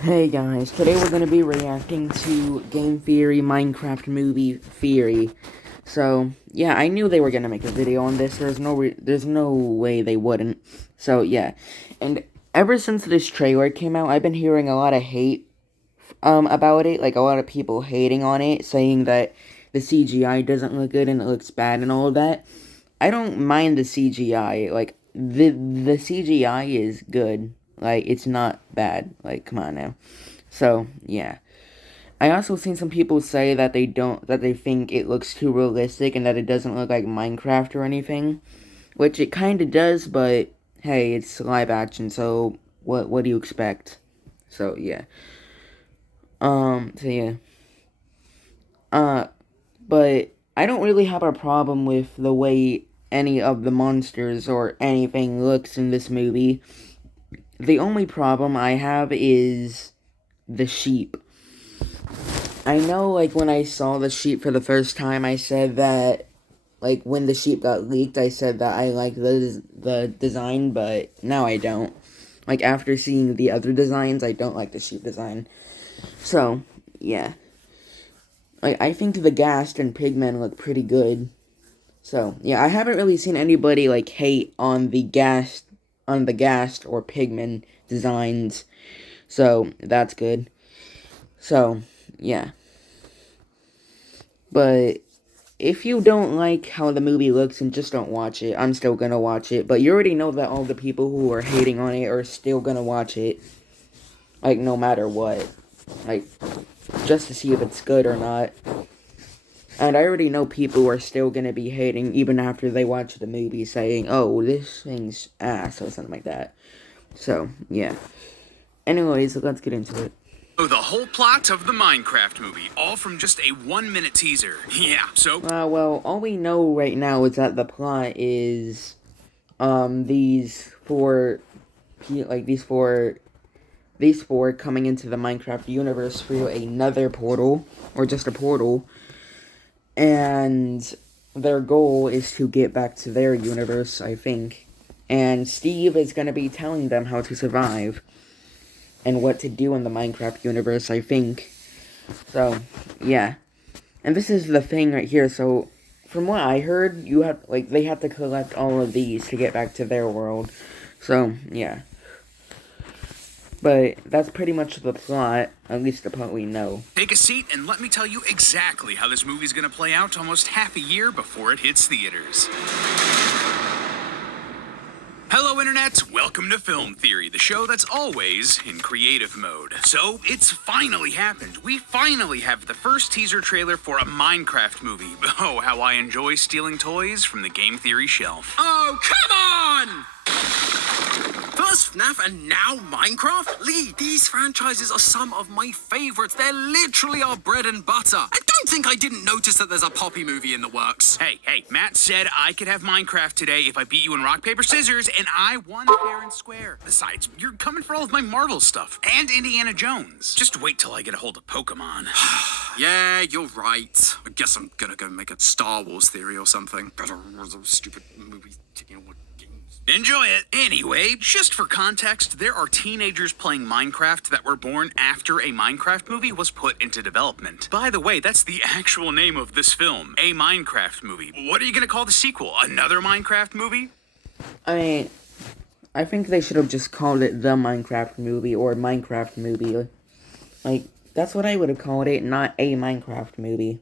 Hey guys, today we're going to be reacting to Game Theory Minecraft Movie Theory. So, yeah, I knew they were going to make a video on this. There's no way they wouldn't. So, yeah. And ever since this trailer came out, I've been hearing a lot of hate about it, like a lot of people hating on it, saying that the CGI doesn't look good and it looks bad and all of that. I don't mind the CGI. Like the CGI is good. Like it's not bad. Like come on now. So, yeah. I also seen some people say that they think it looks too realistic and that it doesn't look like Minecraft or anything, which it kind of does, but hey, it's live action, so what do you expect? So, yeah. So yeah. Uh but I don't really have a problem with the way any of the monsters or anything looks in this movie. The only problem I have is the sheep. I know, like, when I saw the sheep for the first time, I said that, like, when the sheep got leaked, I said that I liked the design, but now I don't. Like, after seeing the other designs, I don't like the sheep design. So, yeah. Like, I think the Ghast and Pigmen look pretty good. So, yeah, I haven't really seen anybody, like, hate on the Ghast or Pigmen designs. So, that's good. So, yeah. But if you don't like how the movie looks and just don't watch it, I'm still gonna watch it. But you already know that all the people who are hating on it are still gonna watch it. Like, no matter what. Like, just to see if it's good or not. And I already know people are still gonna be hating even after they watch the movie, saying, oh, this thing's ass, or something like that. So, yeah. Anyways, let's get into it. Oh, the whole plot of the Minecraft movie, all from just a 1-minute teaser. Yeah, so... Well, all we know right now is that the plot is, these four coming into the Minecraft universe through another portal, or just a portal, and their goal is to get back to their universe, I think. And Steve is going to be telling them how to survive and what to do in the Minecraft universe, I think. So, yeah. And this is the thing right here. So, from what I heard, they have to collect all of these to get back to their world. So, yeah. But that's pretty much the plot, at least the part we know. Take a seat and let me tell you exactly how this movie's gonna play out almost half a year before it hits theaters. Hello, Internet! Welcome to Film Theory, the show that's always in creative mode. So, it's finally happened. We finally have the first teaser trailer for a Minecraft movie. Oh, how I enjoy stealing toys from the Game Theory shelf. Oh, come on! First FNAF and now Minecraft? Lee, these franchises are some of my favorites. They're literally our bread and butter. I don't think I didn't notice that there's a Poppy movie in the works. Hey, Matt said I could have Minecraft today if I beat you in rock, paper, scissors, and I won fair and square. Besides, you're coming for all of my Marvel stuff, and Indiana Jones. Just wait till I get a hold of Pokemon. Yeah, you're right. I guess I'm gonna go make a Star Wars theory or something. Better stupid movie, what games. Enjoy it. Anyway, just for context, there are teenagers playing Minecraft that were born after a Minecraft movie was put into development. By the way, that's the actual name of this film, a Minecraft movie. What are you gonna call the sequel? Another Minecraft movie? I mean, I think they should have just called it the Minecraft movie or Minecraft movie. Like, that's what I would have called it, not a Minecraft movie.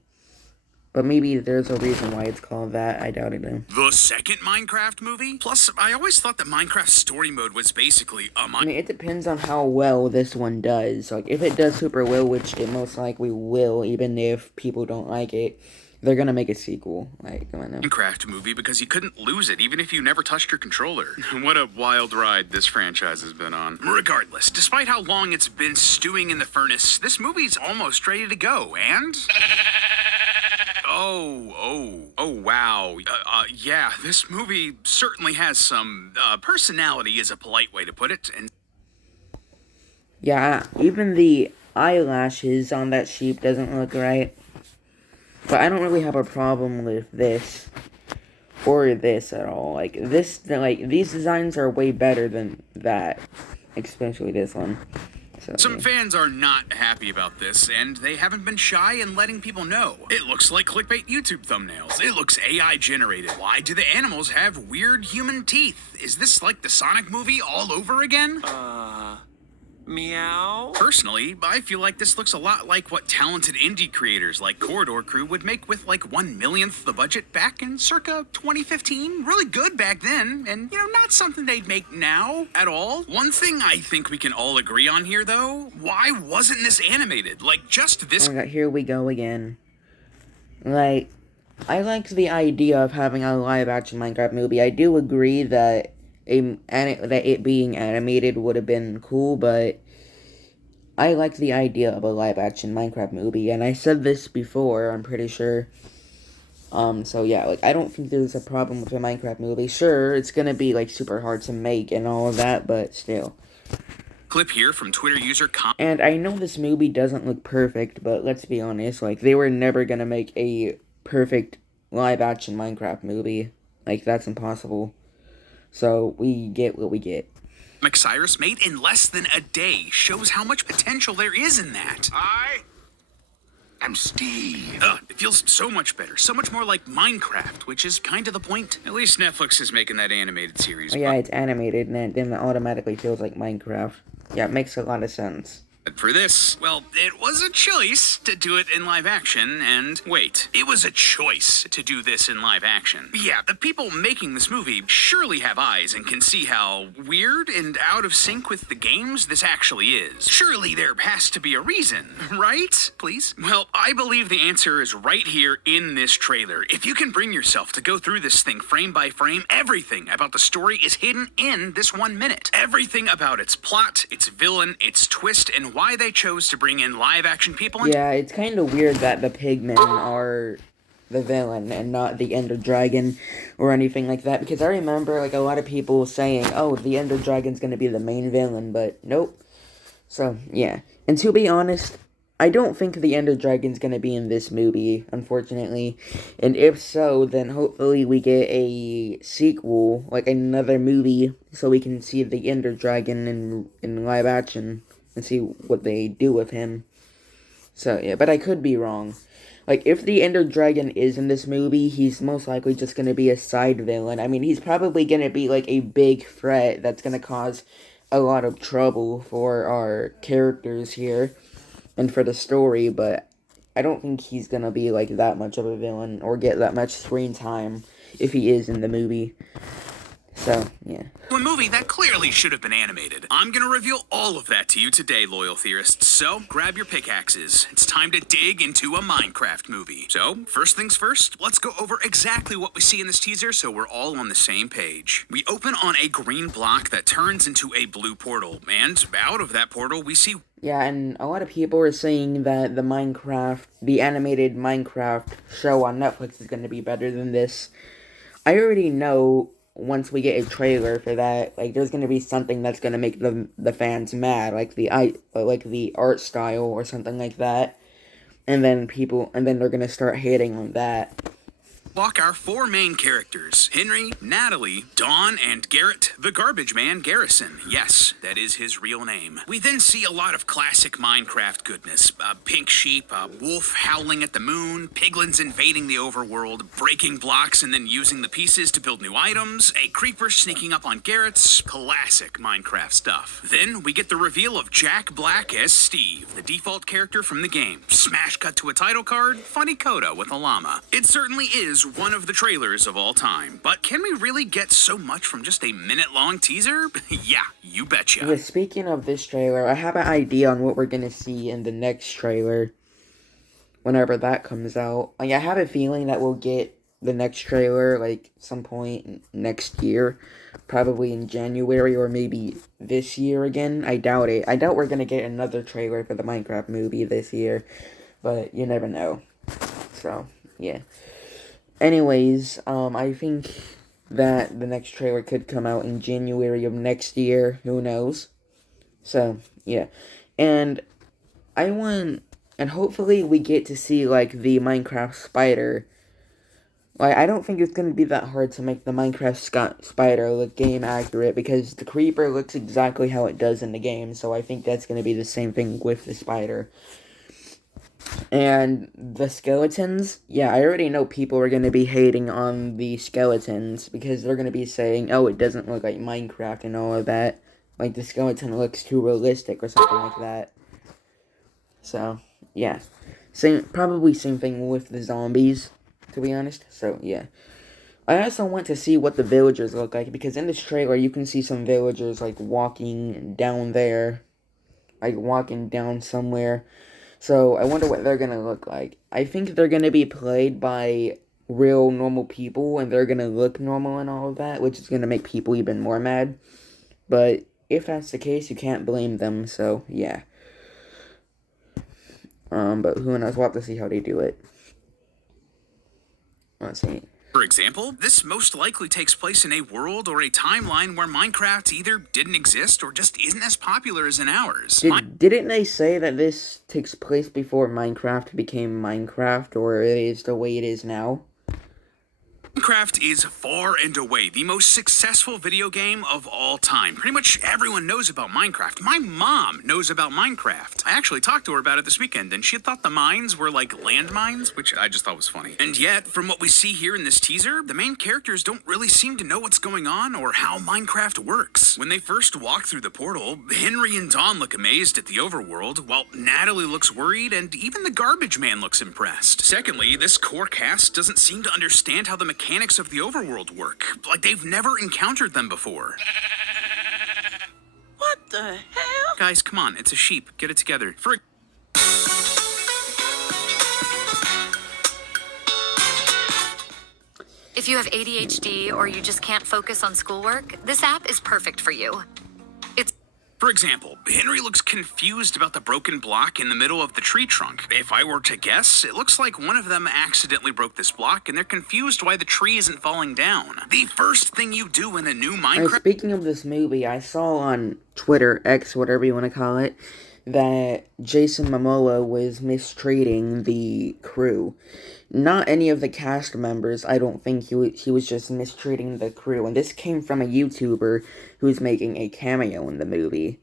But maybe there's a reason why it's called that. I doubt it, though. The second Minecraft movie? Plus, I always thought that Minecraft story mode was basically a I mean, it depends on how well this one does. Like, if it does super well, which it most likely will, even if people don't like it, they're gonna make a sequel. Like, come on now. Minecraft movie because you couldn't lose it even if you never touched your controller. What a wild ride this franchise has been on. Regardless, despite how long it's been stewing in the furnace, this movie's almost ready to go, and... Oh, wow. Yeah, this movie certainly has some, personality is a polite way to put it, and... Yeah, even the eyelashes on that sheep doesn't look right. But I don't really have a problem with this. Or this at all. Like, these designs are way better than that. Especially this one. So, Some yeah. fans are not happy about this, and they haven't been shy in letting people know. It looks like clickbait YouTube thumbnails. It looks AI generated. Why do the animals have weird human teeth? Is this like the Sonic movie all over again? Meow. Personally, I feel like this looks a lot like what talented indie creators like Corridor Crew would make with like 1/1,000,000th the budget back in circa 2015. Really good back then, and not something they'd make now at all. One thing I think we can all agree on here though, why wasn't this animated? Like just this. Oh my god, here we go again. Like, I liked the idea of having a live-action Minecraft movie. I do agree that that it being animated would have been cool, but I like the idea of a live-action Minecraft movie, and I said this before, I'm pretty sure. So yeah, like, I don't think there's a problem with a Minecraft movie. Sure, it's gonna be, like, super hard to make and all of that, but still. Clip here from Twitter user And I know this movie doesn't look perfect, but let's be honest, like, they were never gonna make a perfect live-action Minecraft movie. Like, that's impossible. So, we get what we get. Cyrus made in less than a day shows how much potential there is in that. I'm Steve. It feels so much better, so much more like Minecraft, which is kind of the point. At least Netflix is making that animated series. Oh, yeah, it's animated, and then it automatically feels like Minecraft. Yeah, it makes a lot of sense. But for this, well, it was a choice to do it in live action, and wait, it was a choice to do this in live action. Yeah, the people making this movie surely have eyes and can see how weird and out of sync with the games this actually is. Surely there has to be a reason, right? Please? Well, I believe the answer is right here in this trailer. If you can bring yourself to go through this thing frame by frame, everything about the story is hidden in this 1 minute. Everything about its plot, its villain, its twist, and why they chose to bring in live action people. Yeah, it's kind of weird that the pigmen are the villain and not the Ender Dragon or anything like that, because I remember, like, a lot of people saying, oh, the Ender Dragon's gonna be the main villain, but nope. So, yeah. And to be honest, I don't think the Ender Dragon's gonna be in this movie, unfortunately. And if so, then hopefully we get a sequel, like another movie, so we can see the Ender Dragon in live action and see what they do with him. So, yeah, but I could be wrong. Like, if the Ender Dragon is in this movie, he's most likely just gonna be a side villain. I mean, he's probably gonna be, like, a big threat that's gonna cause a lot of trouble for our characters here and for the story, but I don't think he's gonna be, like, that much of a villain or get that much screen time if he is in the movie. So, yeah. A movie that clearly should have been animated. I'm gonna reveal all of that to you today, loyal theorists. So, grab your pickaxes. It's time to dig into a Minecraft movie. So, first things first, let's go over exactly what we see in this teaser so we're all on the same page. We open on a green block that turns into a blue portal, and out of that portal we see... Yeah, and a lot of people are saying that the animated Minecraft show on Netflix is gonna be better than this. I already know once we get a trailer for that, like, there's gonna be something that's gonna make the fans mad, like the art style or something like that, and then they're gonna start hating on that. Walk our four main characters, Henry, Natalie, Dawn, and Garrett, the garbage man Garrison. Yes, that is his real name. We then see a lot of classic Minecraft goodness. A pink sheep, a wolf howling at the moon, piglins invading the overworld, breaking blocks and then using the pieces to build new items, a creeper sneaking up on Garrett's, classic Minecraft stuff. Then we get the reveal of Jack Black as Steve, the default character from the game. Smash cut to a title card, funny coda with a llama. It certainly is one of the trailers of all time, but can we really get so much from just a minute-long teaser? Yeah, you betcha. Yeah, speaking of this trailer, I have an idea on what we're gonna see in the next trailer, whenever that comes out. Like, I have a feeling that we'll get the next trailer, like, some point next year, probably in January, or maybe this year again. I doubt it. I doubt we're gonna get another trailer for the Minecraft movie this year, but you never know. So, yeah. Anyways, I think that the next trailer could come out in January of next year. Who knows? So, yeah. And hopefully we get to see, like, the Minecraft spider. Like, I don't think it's gonna be that hard to make the Minecraft spider look game accurate, because the creeper looks exactly how it does in the game, so I think that's gonna be the same thing with the spider. And the skeletons, yeah, I already know people are gonna be hating on the skeletons, because they're gonna be saying, oh, it doesn't look like Minecraft and all of that. Like, the skeleton looks too realistic or something like that. So, yeah. Probably same thing with the zombies, to be honest. So, yeah. I also want to see what the villagers look like, because in this trailer you can see some villagers, like, walking down there. Like, walking down somewhere. So, I wonder what they're gonna look like. I think they're gonna be played by real normal people, and they're gonna look normal and all of that, which is gonna make people even more mad. But if that's the case, you can't blame them, so, yeah. But who knows, we'll have to see how they do it. Let's see. For example, this most likely takes place in a world or a timeline where Minecraft either didn't exist or just isn't as popular as in ours. Didn't they say that this takes place before Minecraft became Minecraft, or it is the way it is now? Minecraft is far and away the most successful video game of all time. Pretty much everyone knows about Minecraft. My mom knows about Minecraft. I actually talked to her about it this weekend, and she thought the mines were like landmines, which I just thought was funny. And yet, from what we see here in this teaser, the main characters don't really seem to know what's going on or how Minecraft works. When they first walk through the portal, Henry and Dawn look amazed at the overworld, while Natalie looks worried, and even the garbage man looks impressed. Secondly, this core cast doesn't seem to understand how the mechanics of the overworld work, like they've never encountered them before. What the hell? Guys, come on, it's a sheep. Get it together. If you have ADHD or you just can't focus on schoolwork, this app is perfect for you. For example, Henry looks confused about the broken block in the middle of the tree trunk. If I were to guess, it looks like one of them accidentally broke this block and they're confused why the tree isn't falling down. The first thing you do in a new Minecraft... Speaking of this movie, I saw on Twitter, X, whatever you want to call it, that Jason Momoa was mistreating the crew. Not any of the cast members, I don't think. He was just mistreating the crew. And this came from a YouTuber who's making a cameo in the movie.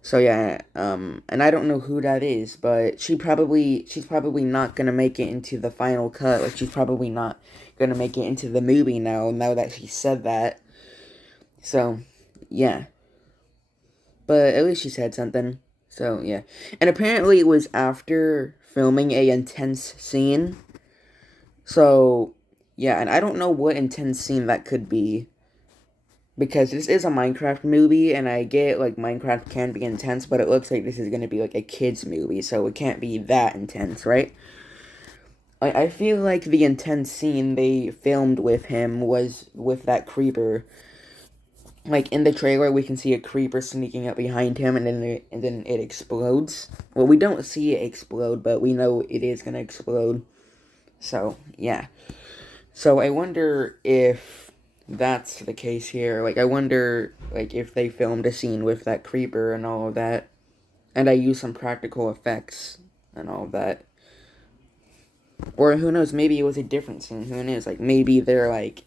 So yeah, and I don't know who that is, but she's probably not gonna make it into the final cut. Like, she's probably not gonna make it into the movie now that she said that. So, yeah. But at least she said something. So, yeah. And apparently it was after filming a intense scene. So, yeah, and I don't know what intense scene that could be. Because this is a Minecraft movie, and I get, like, Minecraft can be intense, but it looks like this is going to be, like, a kid's movie, so it can't be that intense, right? I feel like the intense scene they filmed with him was with that creeper. Like, in the trailer, we can see a creeper sneaking up behind him, and then it explodes. Well, we don't see it explode, but we know it is going to explode. So, yeah. So, I wonder if that's the case here. Like, I wonder, like, if they filmed a scene with that creeper and all of that. And I use some practical effects and all of that. Or, who knows, maybe it was a different scene. Who knows? Like, maybe they're, like,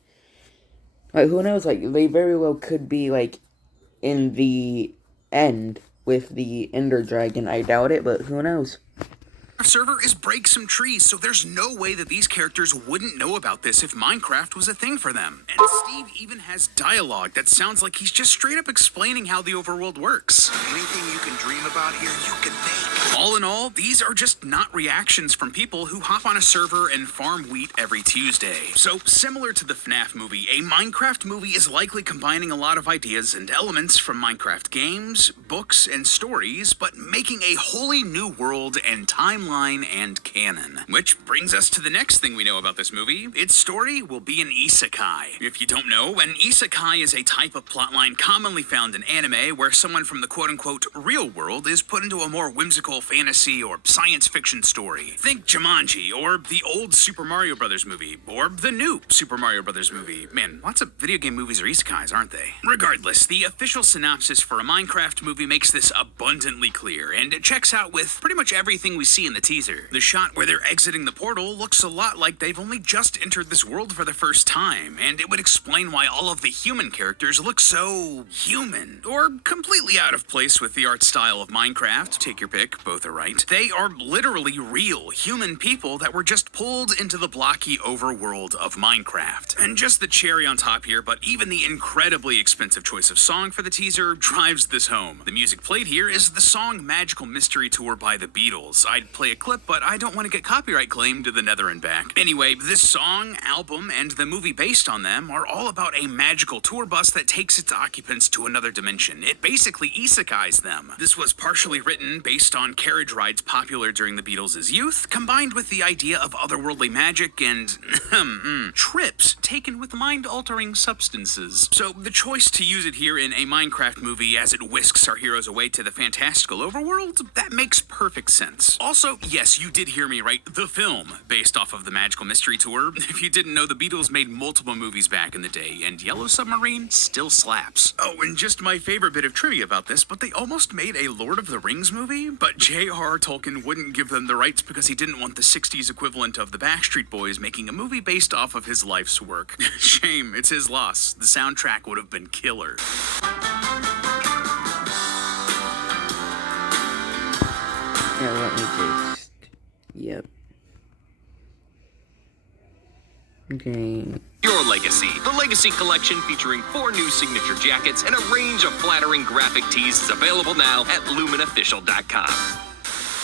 who knows? Like, they very well could be, like, in the end with the Ender Dragon. I doubt it, but who knows? Server is break some trees, so there's no way that these characters wouldn't know about this if Minecraft was a thing for them. And Steve even has dialogue that sounds like he's just straight up explaining how the overworld works. Anything you can dream about here, you can make. All in all, these are just not reactions from people who hop on a server and farm wheat every Tuesday. So, similar to the FNAF movie, a Minecraft movie is likely combining a lot of ideas and elements from Minecraft games, books, and stories, but making a wholly new world and timeline and canon. Which brings us to the next thing we know about this movie. Its story will be an isekai. If you don't know, an isekai is a type of plotline commonly found in anime where someone from the quote-unquote real world is put into a more whimsical fantasy or science fiction story. Think Jumanji, or the old Super Mario Brothers movie, or the new Super Mario Brothers movie. Man, lots of video game movies are isekais, aren't they? Regardless, the official synopsis for a Minecraft movie makes this abundantly clear, and it checks out with pretty much everything we see in the teaser. The shot where they're exiting the portal looks a lot like they've only just entered this world for the first time, and it would explain why all of the human characters look so human, or completely out of place with the art style of Minecraft. Take your pick, both are right. They are literally real human people that were just pulled into the blocky overworld of Minecraft. And just the cherry on top here, but even the incredibly expensive choice of song for the teaser drives this home. The music played here is the song Magical Mystery Tour by the Beatles. I'd play a clip, but I don't want to get copyright claimed to the nether and back. Anyway, this song, album, and the movie based on them are all about a magical tour bus that takes its occupants to another dimension. It basically isekais them. This was partially written based on carriage rides popular during the Beatles' youth, combined with the idea of otherworldly magic and trips taken with mind-altering substances. So the choice to use it here in a Minecraft movie as it whisks our heroes away to the fantastical overworld, that makes perfect sense. Also, yes, you did hear me right, the film based off of the Magical Mystery Tour. If you didn't know, the Beatles made multiple movies back in the day, and Yellow Submarine still slaps. Oh, and just my favorite bit of trivia about this, but they almost made a Lord of the Rings movie, but J.R.R. Tolkien wouldn't give them the rights because he didn't want the 60s equivalent of the Backstreet Boys making a movie based off of his life's work. Shame, it's his loss. The soundtrack would have been killer. Yeah, let me just... Yep. Okay. Your Legacy. The Legacy Collection featuring 4 new signature jackets and a range of flattering graphic tees is available now at lumenofficial.com.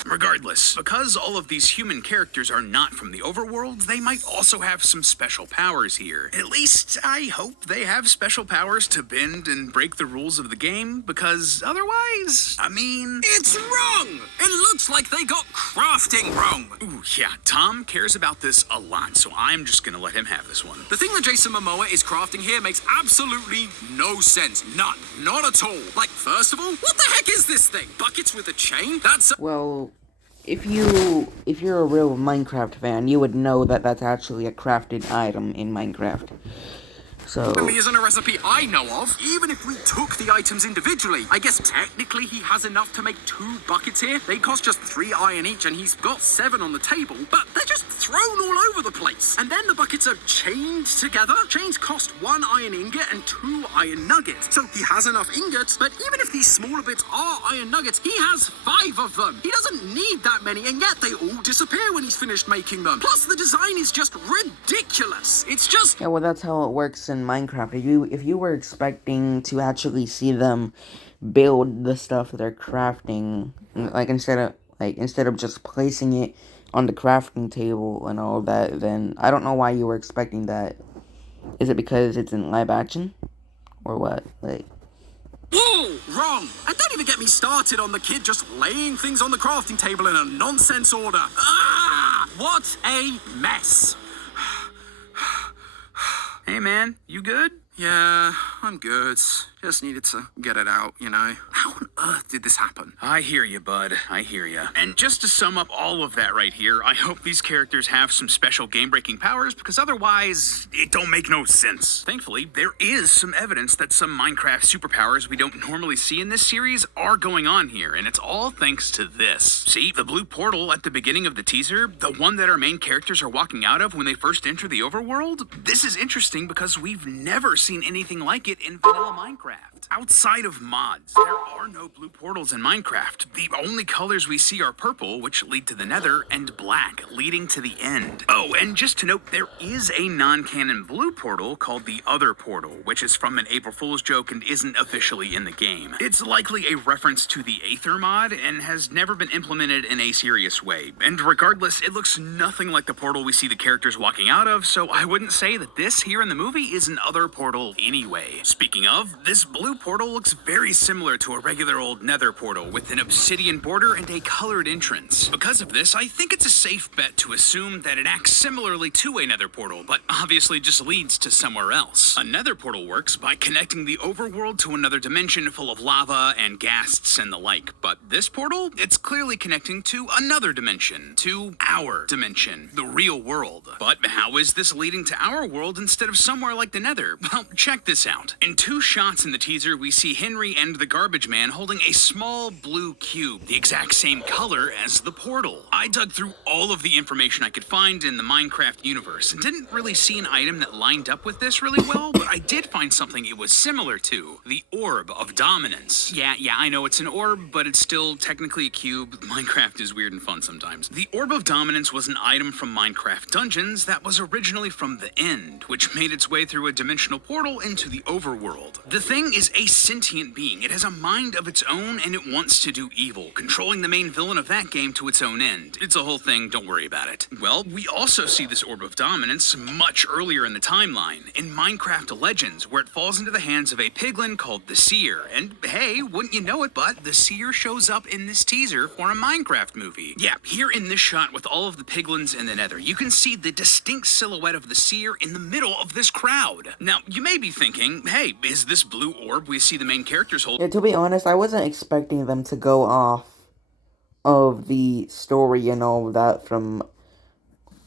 Regardless, because all of these human characters are not from the overworld, they might also have some special powers here. At least, I hope they have special powers to bend and break the rules of the game, because otherwise, I mean... It's wrong! It looks like they got crafting wrong. Ooh, yeah, Tom cares about this a lot, so I'm just gonna let him have this one. The thing that Jason Momoa is crafting here makes absolutely no sense. None. Not at all. Like, first of all, what the heck is this thing? Buckets with a chain? That's... Well, if you're a real Minecraft fan, you would know that that's actually a crafted item in Minecraft. So... certainly isn't a recipe I know of. Even if we took the items individually, I guess technically he has enough to make 2 buckets here. They cost just 3 iron each, and he's got 7 on the table, but they're just thrown all over the place. And then the buckets are chained together. Chains cost 1 iron ingot and 2 iron nuggets. So he has enough ingots, but even if these smaller bits are iron nuggets, he has 5 of them. He doesn't need that many, and yet they all disappear when he's finished making them. Plus, the design is just ridiculous. It's just... yeah, well, that's how it works in Minecraft. If you were expecting to actually see them build the stuff they're crafting, like instead of just placing it on the crafting table and all that, then I don't know why you were expecting that. Is it because it's in live action? Or what? Like... whoa! Wrong! And don't even get me started on the kid just laying things on the crafting table in a nonsense order. Ah! What a mess! Hey man, you good? Yeah, I'm good. Just needed to get it out, you know. How on earth did this happen? I hear you, bud. I hear you. And just to sum up all of that right here, I hope these characters have some special game-breaking powers, because otherwise, it don't make no sense. Thankfully, there is some evidence that some Minecraft superpowers we don't normally see in this series are going on here, and it's all thanks to this. See, the blue portal at the beginning of the teaser, the one that our main characters are walking out of when they first enter the overworld? This is interesting because we've never seen anything like it in vanilla Minecraft. Outside of mods, there are no blue portals in Minecraft. The only colors we see are purple, which lead to the nether, and black, leading to the end. Oh, and just to note, there is a non-canon blue portal called the Other Portal, which is from an April Fool's joke and isn't officially in the game. It's likely a reference to the Aether mod and has never been implemented in a serious way. And regardless, it looks nothing like the portal we see the characters walking out of, so I wouldn't say that this here in the movie is an Other Portal anyway. Speaking of, this blue portal looks very similar to a regular old nether portal with an obsidian border and a colored entrance. Because of this, I think it's a safe bet to assume that it acts similarly to a nether portal, but obviously just leads to somewhere else. A nether portal works by connecting the overworld to another dimension full of lava and ghasts and the like, but this portal, it's clearly connecting to another dimension, to our dimension, the real world. But how is this leading to our world instead of somewhere like the nether? Well, check this out. In 2 shots in the teaser, we see Henry and the garbage man holding a small blue cube, the exact same color as the portal. I dug through all of the information I could find in the Minecraft universe and didn't really see an item that lined up with this really well, but I did find something it was similar to, the Orb of Dominance. Yeah, I know it's an orb, but it's still technically a cube. Minecraft is weird and fun sometimes. The Orb of Dominance was an item from Minecraft Dungeons that was originally from the End, which made its way through a dimensional portal into the overworld. The thing is a sentient being. It has a mind of its own and it wants to do evil, controlling the main villain of that game to its own end. It's a whole thing, don't worry about it. Well, we also see this Orb of Dominance much earlier in the timeline, in Minecraft Legends, where it falls into the hands of a piglin called the Seer. And hey, wouldn't you know it, but the Seer shows up in this teaser for a Minecraft movie. Yeah, here in this shot with all of the piglins in the nether, you can see the distinct silhouette of the Seer in the middle of this crowd. Now, you may be thinking, hey, is this blue orb we see the main characters hold? Yeah, to be honest, I wasn't expecting them to go off of the story and all of that from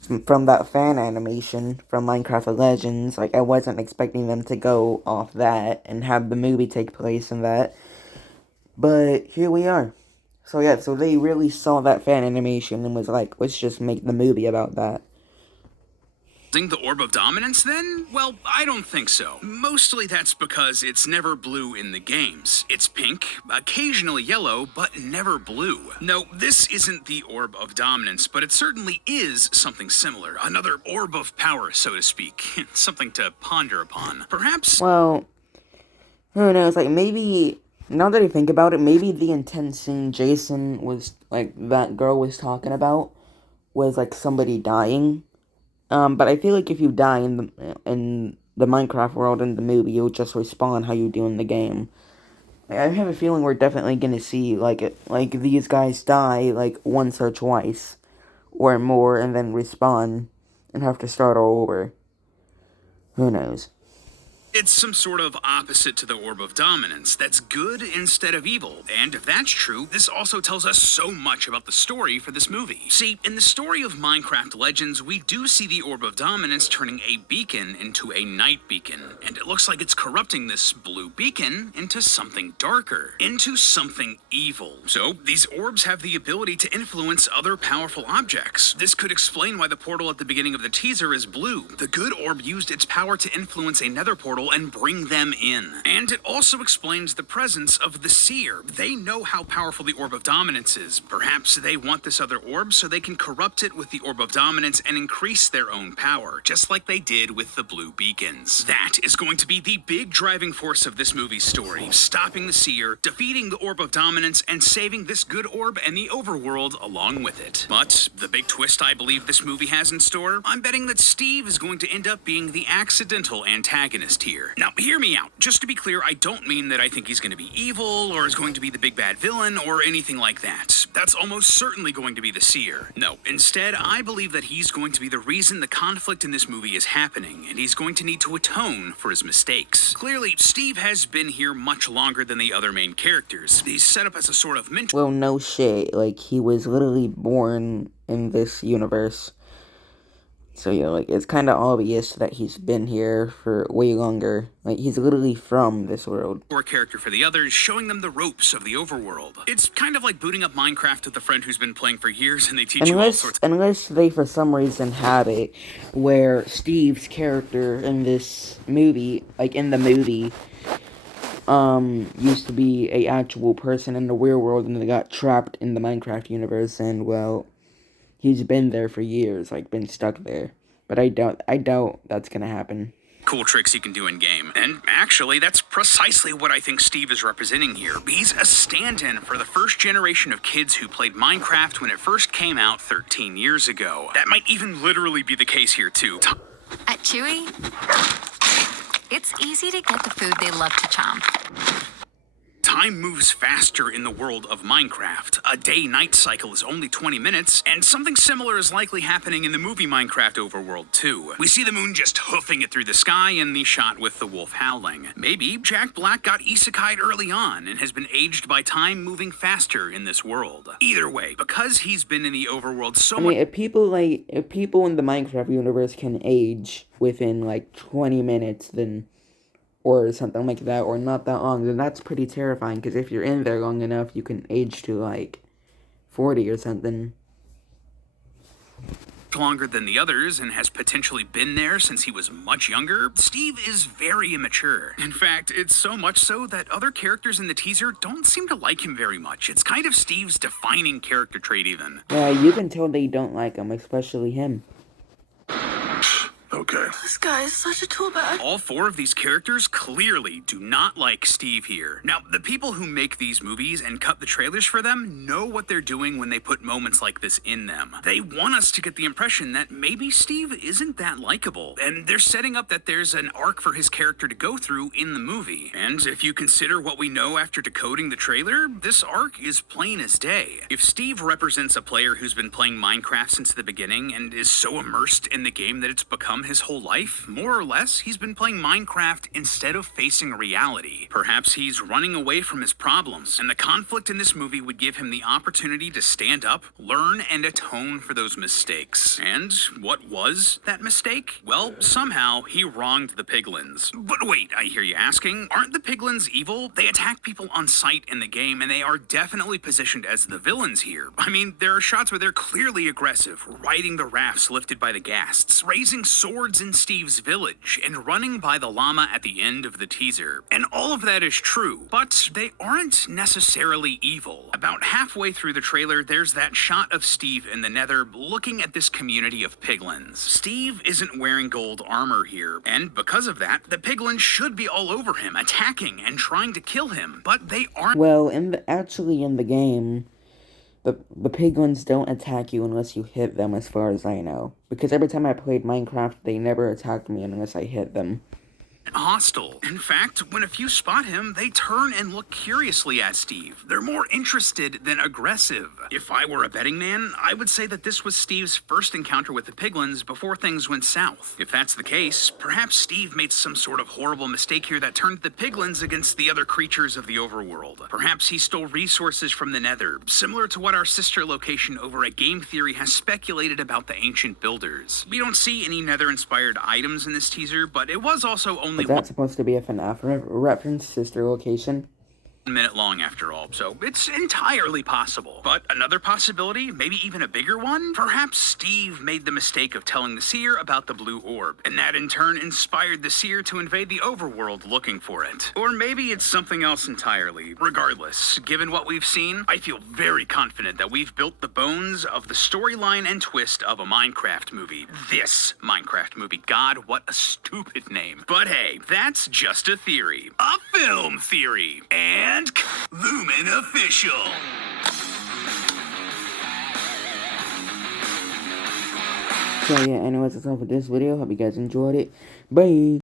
that fan animation from Minecraft Legends. Like, I wasn't expecting them to go off that and have the movie take place in that. But here we are. So yeah, so they really saw that fan animation and was like, let's just make the movie about that. The Orb of Dominance, then? Well, I don't think so. Mostly that's because it's never blue in the games. It's pink, occasionally yellow, but never blue. No, this isn't the Orb of Dominance, but it certainly is something similar. Another orb of power, so to speak. Something to ponder upon. Perhaps... Well, who knows, like, maybe... Now that I think about it, maybe the intense scene Jason was, like, that girl was talking about was, like, somebody dying. But I feel like if you die in the Minecraft world in the movie, you'll just respawn how you do in the game. I have a feeling we're definitely gonna see, like these guys die, like, once or twice, or more, and then respawn, and have to start all over. Who knows? It's some sort of opposite to the Orb of Dominance that's good instead of evil. And if that's true, this also tells us so much about the story for this movie. See, in the story of Minecraft Legends, we do see the Orb of Dominance turning a beacon into a night beacon. And it looks like it's corrupting this blue beacon into something darker, into something evil. So, these orbs have the ability to influence other powerful objects. This could explain why the portal at the beginning of the teaser is blue. The good orb used its power to influence a nether portal and bring them in. And it also explains the presence of the Seer. They know how powerful the Orb of Dominance is. Perhaps they want this other orb so they can corrupt it with the Orb of Dominance and increase their own power, just like they did with the blue beacons. That is going to be the big driving force of this movie's story, stopping the Seer, defeating the Orb of Dominance, and saving this good orb and the overworld along with it. But the big twist I believe this movie has in store, I'm betting that Steve is going to end up being the accidental antagonist here. Now, hear me out. Just to be clear, I don't mean that I think he's going to be evil or is going to be the big bad villain or anything like that. That's almost certainly going to be the Seer. No, instead, I believe that he's going to be the reason the conflict in this movie is happening, and he's going to need to atone for his mistakes. Clearly, Steve has been here much longer than the other main characters. He's set up as a sort of mentor. Well, no shit. Like, he was literally born in this universe. So, yeah, like, it's kind of obvious that he's been here for way longer. Like, he's literally from this world. Or character for the others, showing them the ropes of the overworld. It's kind of like booting up Minecraft with a friend who's been playing for years and they teach you all sorts. Unless they, for some reason, have it where Steve's character in this movie, like, in the movie, used to be a actual person in the real world and they got trapped in the Minecraft universe and, well... He's been there for years, like, been stuck there. But I doubt that's gonna happen. Cool tricks he can do in game. And actually, that's precisely what I think Steve is representing here. He's a stand-in for the first generation of kids who played Minecraft when it first came out 13 years ago. That might even literally be the case here, too. At Chewy, It's easy to get the food they love to chomp. Time moves faster in the world of Minecraft. A day-night cycle is only 20 minutes, and something similar is likely happening in the movie Minecraft Overworld 2. We see the moon just hoofing it through the sky in the shot with the wolf howling. Maybe Jack Black got isekai'd early on and has been aged by time moving faster in this world. Either way, because he's been in the Overworld so I much... mean, if people in the Minecraft universe can age within like 20 minutes, then, or something like that, or not that long, then that's pretty terrifying, because if you're in there long enough, you can age to like 40 or something. Longer than the others and has potentially been there since he was much younger, Steve is very immature. In fact, it's so much so that other characters in the teaser don't seem to like him very much. It's kind of Steve's defining character trait even. Yeah, you can tell they don't like him, especially him. Okay. This guy is such a tool bag. All four of these characters clearly do not like Steve here. Now, the people who make these movies and cut the trailers for them know what they're doing when they put moments like this in them. They want us to get the impression that maybe Steve isn't that likable, and they're setting up that there's an arc for his character to go through in the movie. And if you consider what we know after decoding the trailer, this arc is plain as day. If Steve represents a player who's been playing Minecraft since the beginning and is so immersed in the game that it's become his whole life, more or less, he's been playing Minecraft instead of facing reality. Perhaps he's running away from his problems, and the conflict in this movie would give him the opportunity to stand up, learn, and atone for those mistakes. And what was that mistake? Well, somehow he wronged the piglins. But wait, I hear you asking, aren't the piglins evil? They attack people on sight in the game, and they are definitely positioned as the villains here. I mean, there are shots where they're clearly aggressive, riding the rafts lifted by the ghasts, raising swords in Steve's village, and running by the llama at the end of the teaser. And all of that is true, but they aren't necessarily evil. About halfway through the trailer, there's that shot of Steve in the Nether looking at this community of piglins. Steve isn't wearing gold armor here, and because of that, the piglins should be all over him, attacking and trying to kill him, but they aren't. Well, actually in the game, the piglins don't attack you unless you hit them, as far as I know. Because every time I played Minecraft, they never attacked me unless I hit them. Hostile. In fact, when a few spot him, they turn and look curiously at Steve. They're more interested than aggressive. If I were a betting man, I would say that this was Steve's first encounter with the piglins before things went south. If that's the case, perhaps Steve made some sort of horrible mistake here that turned the piglins against the other creatures of the overworld. Perhaps he stole resources from the Nether, similar to what our sister location over at Game Theory has speculated about the ancient builders. We don't see any Nether-inspired items in this teaser, but it was also only Is that supposed to be a FNAF reference, sister location? 1 minute long after all, so it's entirely possible. But another possibility, maybe even a bigger one, perhaps Steve made the mistake of telling the seer about the blue orb, and that in turn inspired the seer to invade the overworld looking for it. Or maybe it's something else entirely. Regardless, given what we've seen, I feel very confident that we've built the bones of the storyline and twist of a Minecraft movie. This Minecraft movie. God, what a stupid name. But hey, that's just a theory. A film theory. And Lumen Official. So yeah, anyways, that's all for this video. Hope you guys enjoyed it. Bye!